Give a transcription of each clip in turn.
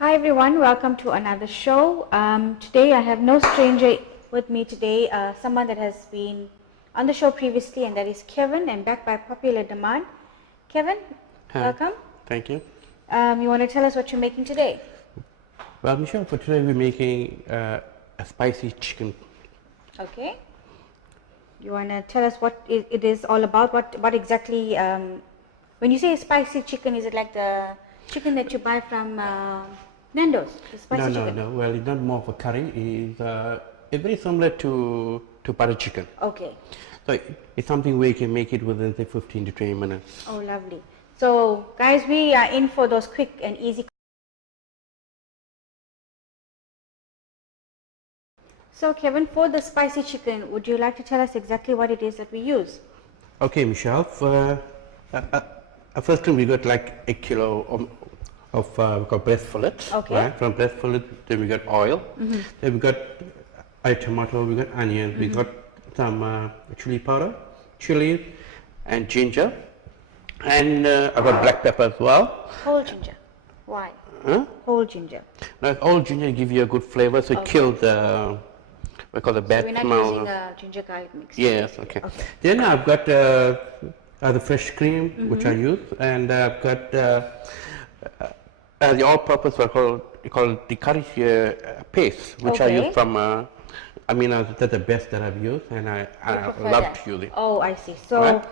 Hi everyone, welcome to another show. Today I have no stranger with me today, someone that has been on the show previously, and that is Kevin, and back by popular demand. Kevin, Hi. welcome. Thank you. You want to tell us what you're making today? Well, Michelle, for today we're making a spicy chicken. Okay. You want to tell us what it is all about? What exactly, when you say spicy chicken, is it like the chicken that you buy from Nando's? The spicy chicken? No. Well, it's not more of a curry. It's very similar to butter chicken. Okay. So it's something where you can make it within say 15 to 20 minutes. Oh, lovely. So, guys, we are in for those quick and easy. So, Kevin, for the spicy chicken, would you like to tell us exactly what it is that we use? Okay, Michelle. First thing we got like a kilo of we call breast fillet. Okay. Right? From breast fillet, then we got oil. Then we got a tomato. We got onion. We got some chili powder, chili, and ginger. And I got black pepper as well. Whole ginger. Why? Huh? Whole ginger. Now, all ginger give you a good flavor, so kill the we call the bad We're not smell. using a ginger garlic mix. Yes, okay. Then I've got the fresh cream which I use, and I've got the all-purpose what I call the curry paste, which I use from. I mean, that's the best that I've used, and I love to use it. Oh, I see. So, Right?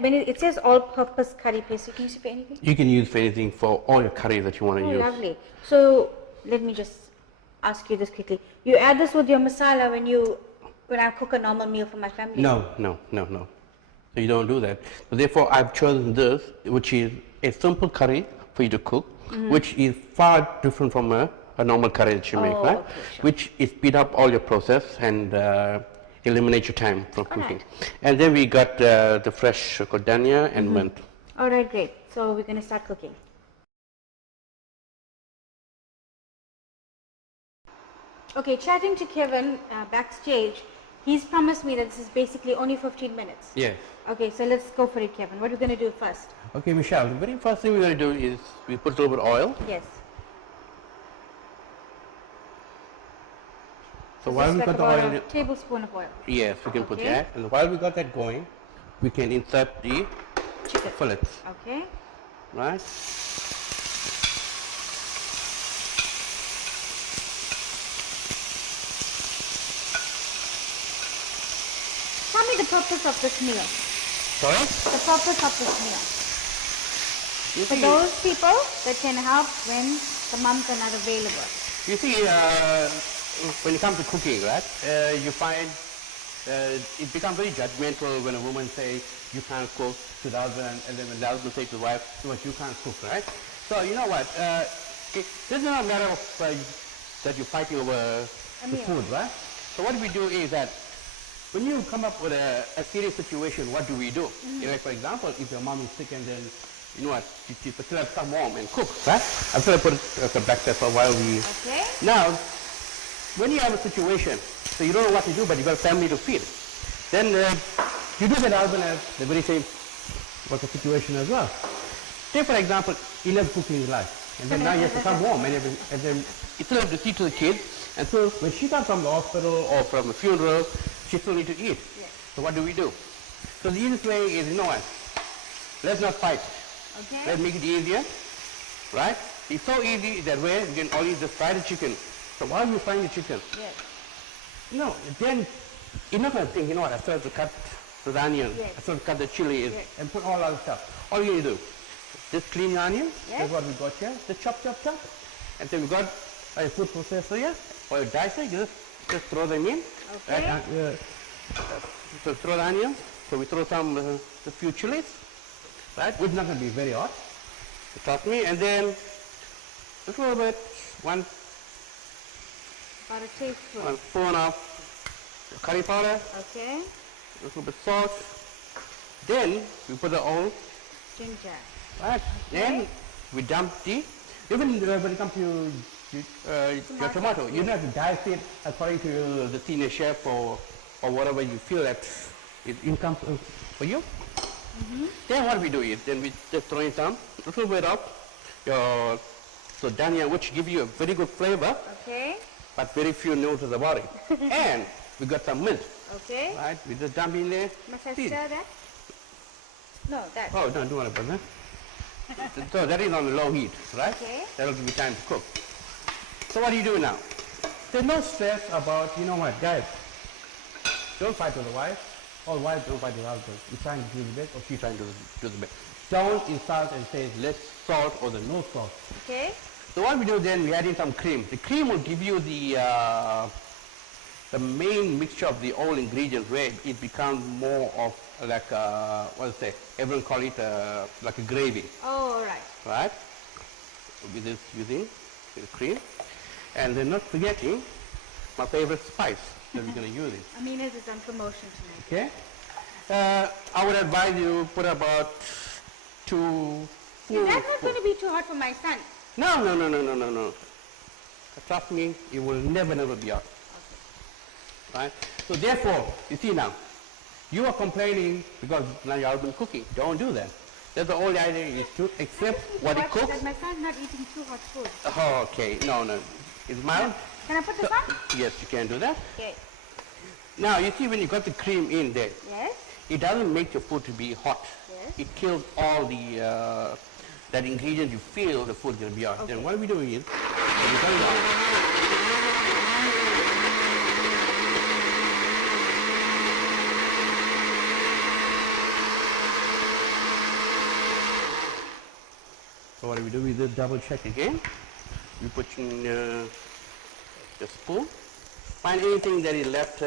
when it says all-purpose curry paste, you can use it for anything? You can use for anything for all your curry that you want to Oh, use. lovely. So, let me just ask you this quickly. You add this with your masala when I cook a normal meal for my family? No. So you don't do that. So therefore, I've chosen this, which is a simple curry for you to cook, which is far different from a normal curry that you make, right? Okay, sure. Which is speed up all your process and eliminate your time from cooking. And then we got the fresh cordania and mint. All right, great. So, we're going to start cooking. Okay, chatting to Kevin backstage, he's promised me that this is basically only 15 minutes. Yes. Okay, so let's go for it, Kevin. What are we going to do first? Okay, Michelle, the very first thing we're going to do is we put a little bit of oil. Yes. So This while is we like got the about oil, a tablespoon of oil. yes, we can put Okay. that. And while we got that going, we can insert the Chicken. fillets, Okay. right? Tell me the purpose of this meal. Sorry? The purpose of this meal. You For see, those people that can help when the moms are not available. you see when it comes to cooking, right, you find it becomes very judgmental when a woman says you can't cook to the husband, and then when the husband says to the wife, "What, you can't cook," right? So you know what, this is not a matter of that you're fighting over the food, right? So what we do is that when you come up with a serious situation, what do we do? You know, for example, if your mom is sick and then, you know what, you still have to come home and cook, right? I'm going to put the black pepper while we... Okay. Now, when you have a situation, so you don't know what to do, but you got a family to feed, then you do that husband as the very same what the situation as well. Say, for example, he loves cooking his life, and then now he has to come home, and then he still have to see to the kids, and so when she comes from the hospital or from a funeral, she still need to eat. Yes. So what do we do? So the easiest way is, you know what, let's not fight. Okay. Let's make it easier, right? It's so easy that way you can only just fry the chicken. So while you fry the chicken, Yes. no, then you're not going to think, you know what, I still have to cut the onion, Yes. I still have to cut the chili, Yes. and put all other stuff. All you need to do, just clean the onion, Yes. that's what we got here, just chop. And then we got a food processor here, or a dicer, you just throw them in. Okay. Right? So throw the onion, so we throw some, a few chilies, right, which is not going to be very hot, trust me, and then a little bit, one About a tablespoon. spoon of curry powder, Okay. a little bit salt. Then we put the oil, Ginger. right? Then we dump the, even when it comes to your tomato, you don't have to dice it according to the senior chef or whatever you feel that is income for you. Then what we do is, then we just throw in some, a little bit of your So dhania, which give you a very good flavor, Okay. but very few notice about it. And we got some mint, Okay. right? We just dump in there. Must I See. stir that? No, that. Oh, no, don't worry about that. So that is on the low heat, right? Okay. That will give you time to cook. So what do you do now? There's no stress about, you know what, guys, don't fight with the wife, or wife don't fight with the husband. You're trying to do the best, or she's trying to do the best. Don't insult and say less salt or the no salt. Okay. So what we do then, we add in some cream. The cream will give you the main mixture of the all ingredients where it becomes more of like, what's it say, everyone call it like a gravy, Oh, all right. right? With this using the cream. And then not forgetting my favorite spice that we're going to use it. Amina's is on promotion tonight. Okay? I would advise you put about 2 Is that not going to be too hot for my son? No. Trust me, it will never be hot. Right? So therefore, you see now, you are complaining because now your husband cooking. Don't do that. That's the only idea is to accept what he Watch cooks. that my son's not eating too hot food. Oh, okay. No. It's mild. Can I put this on? Yes, you can do that. Okay. Now, you see when you got the cream in there, Yes. it doesn't make your food to be hot. Yes. It kills all the that ingredient you feel the food going to be hot. Okay. Then what we're doing is, we're going on. So what do we do? We do double check again. We put in the spoon. Find anything that is left,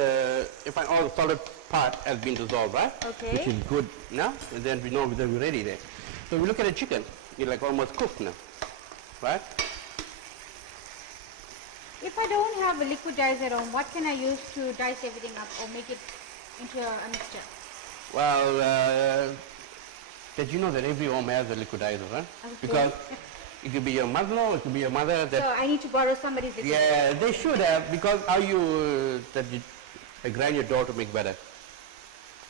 you find all the solid part has been dissolved, right? Okay. Which is good now, and then we know that we're ready there. So we look at the chicken, it's like almost cooked now, right? If I don't have a liquidizer at home, what can I use to dice everything up or make it into a mixture? Well, did you know that every home has a liquidizer, right? Okay. Because it could be your mother-in-law, it could be your mother that So I need to borrow somebody's liquidizer. yeah, they should have, because how you grind your dough to make butter?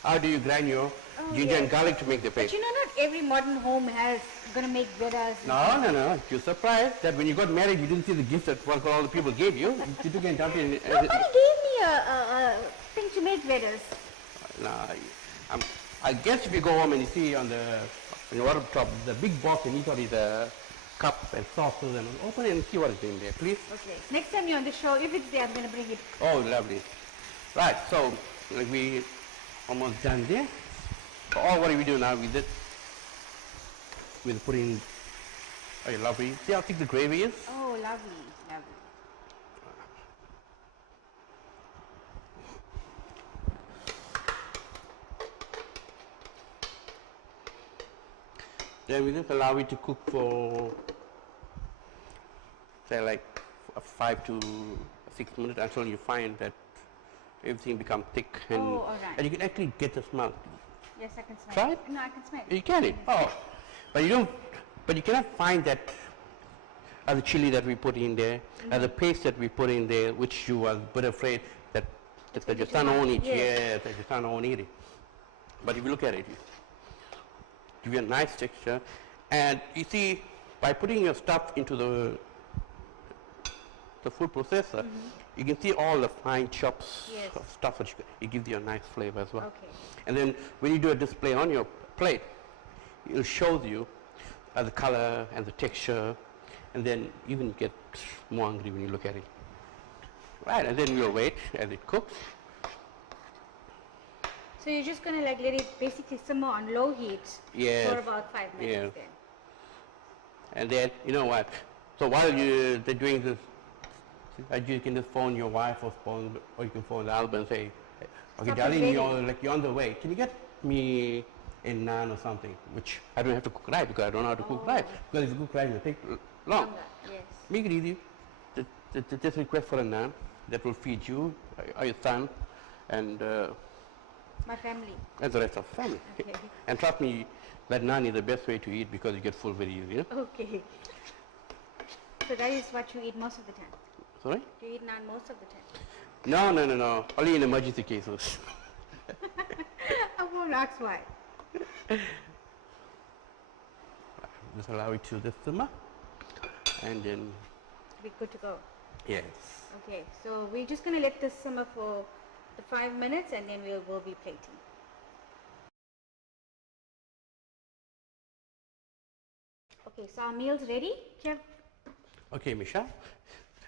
How do you grind your ginger and yes. garlic to make the But paste? you know, not every modern home has gonna make breadas. No. You're surprised that when you got married, you didn't see the gift that what all the people gave you. You took and dumped it in. Nobody gave me a thing to make breadas. No, I guess if you go home and you see on your water top, the big box and each one is a cup and sauces, and open it and see what is in there, please. Okay. Next time you're on the show, if it's there, I'm gonna bring it. Oh, lovely. Right, so like we almost done there. So all what do we do now with it? We'll put in, oh, lovely. See how thick the gravy is? Oh, lovely, lovely. Then we just allow it to cook for, say, like 5 to 6 minutes until you find that everything becomes thick and, Oh, all right. and you can actually get the smell. Yes, I can smell Try it. it? No, I can smell it. You can it. Oh, but you don't. But you cannot find that other chili that we put in there, the paste that we put in there, which you was but afraid that that your son won't eat. Yes. Yeah, that your son won't eat it. But if you look at it, give you a nice texture, and you see by putting your stuff into the food processor, you can see all the fine chops Yes. of stuff that it gives you a nice flavor as well. Okay. And then when you do a display on your plate, it shows you the color and the texture, and then even get more hungry when you look at it. Right, and then we'll wait as it cooks. So you're just gonna like let it basically simmer on low heat Yes. for about 5 minutes Yes. then. And then, you know what? So while they're doing this, you can just phone your wife or you can phone the husband and say, okay, Supper's darling, ready. you're on the way. Can you get me a naan or something? Which I don't have to cook rice because I don't know how to cook rice. Because if you cook rice, it will take long. Longer, yes. Make it easy. Just request for a naan that will feed you, or your son, and My family. the rest of the family. Okay. And trust me, that naan is the best way to eat because you get full very easy. Okay. So that is what you eat most of the time. Sorry? Do you eat naan most of the time? No. Only in emergency cases. I won't ask why. Just allow it to just simmer. and then, We're good to go. yes. Okay, so we're just going to let this simmer for the 5 minutes and then we'll be plating. Okay, so our meal's ready. Kev? Okay, Misha,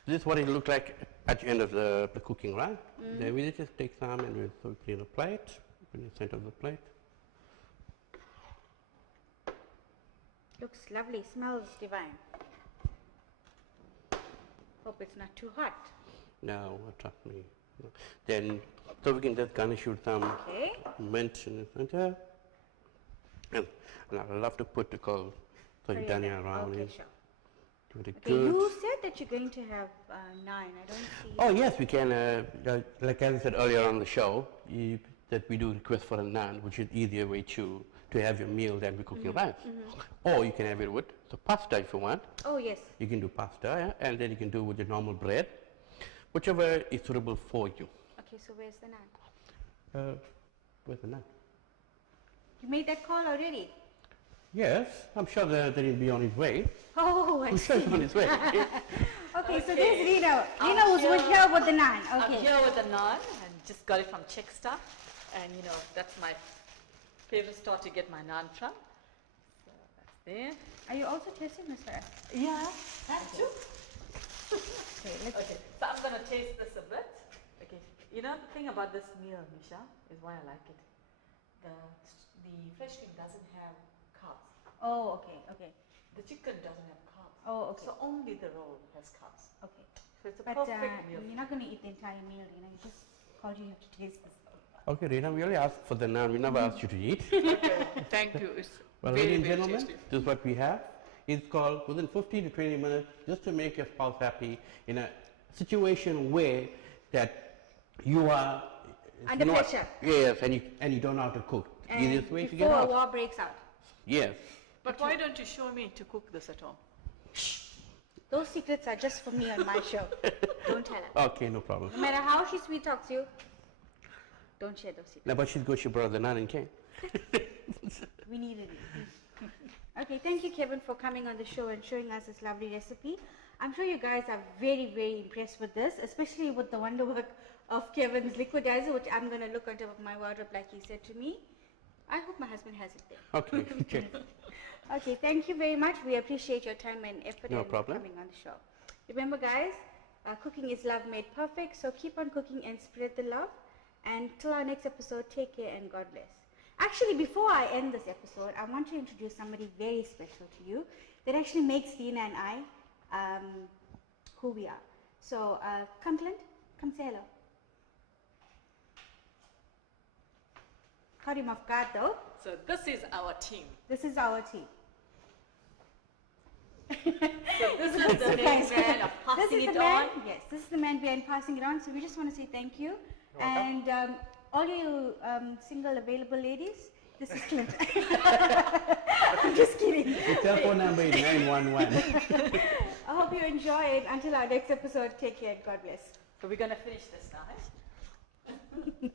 this is what it looked like at the end of the cooking, right? Then we just take some and we'll put it in a plate, put it in the center of the plate. Looks lovely, smells divine. Hope it's not too hot. No, trust me. Then, so we can just garnish with some Okay. mint in the center. And I love to put the cold dhania around Okay, it. sure. Give it a Okay, good. you said that you're going to have 9. I don't see. Oh yes, we can. Like I said earlier on the show, that we do request for a naan, which is easier way to have your meal than we cook your rice. Or you can have it with the pasta if you want. Oh, yes. You can do pasta, yeah? And then you can do with your normal bread, whichever is suitable for you. Okay, so where's the naan? Where's the naan? You made that call already? Yes, I'm sure that he'll be on his way. Oh, I I'm sure see. he's on his way. Okay, so there's Rita. Rita was here with the naan. I'm Okay. here with the naan and just got it from Checkstar, and you know that's my favorite store to get my naan from. So that's there. Are you also tasting this for us? Yeah, have to. Okay, let's Okay, so I'm gonna taste this a bit. Okay, you know the thing about this meal, Misha, is why I like it. The fresh cream doesn't have carbs. Oh, okay, okay. The chicken doesn't have carbs. Oh, okay. So only the roll has carbs. Okay. So it's a But perfect meal. you're not going to eat the entire meal, you know. You just called you have to taste this. Okay, Rina, we only asked for the naan. We never asked you to eat. Okay, thank you. It's Well, very, ladies and very gentlemen, tasty. this is what we have. It's called within 15 to 20 minutes, just to make your spouse happy in a situation where that you are Under not- pressure. Yes, and you don't know how to cook. And Easiest way to get before a out. war breaks out. Yes. But why don't you show me to cook this at home? Those secrets are just for me on my show. Don't tell her. Okay, no problem. No matter how she sweet talks you, don't share those secrets. No, but she's good. She brought the naan and came. We needed it. Okay, thank you, Kevin, for coming on the show and showing us this lovely recipe. I'm sure you guys are very, very impressed with this, especially with the wonder work of Kevin's liquidizer, which I'm going to look on top of my wardrobe like he said to me. I hope my husband has it there. Okay, okay. Okay, thank you very much. We appreciate your time and effort No and problem. coming on the show. Remember, guys, cooking is love made perfect, so keep on cooking and spread the love. And till our next episode, take care and God bless. Actually, before I end this episode, I want to introduce somebody very special to you that actually makes Dina and I who we are. So, come Clint, come say hello. Caught him off guard though. So this is our team. This is our team. So this is the main man of This passing is it the man, on. yes, this is the man behind passing it on. So we just want to say thank you. And all you single available ladies, this is Clint. I'm just kidding. The telephone number is 911. I hope you enjoy it. Until our next episode, take care and God bless. So we're gonna finish this now. Eh?